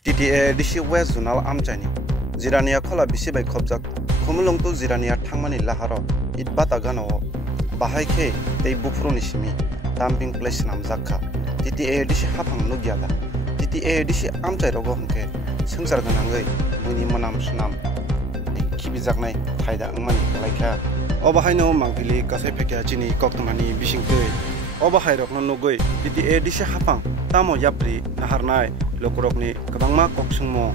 TTA disi West Zonal Amchani Jirania khola bisi bai khobjak khumulung tu Jirania thangmani laharo itbata gano bahai khe tei bufroni simi dumping place namjakha TTA disi hafang nugyada TTA disi amchai rogo hongke sengsar ganangai buni manam sunam kibijaknai thaida angmani kalaikha obahaino mangpili kasai phekya chini koktumani bisingtui obahai rokno nugui TTA disi hafang tamo yapri naharnai lokorokni kabangma koksungmo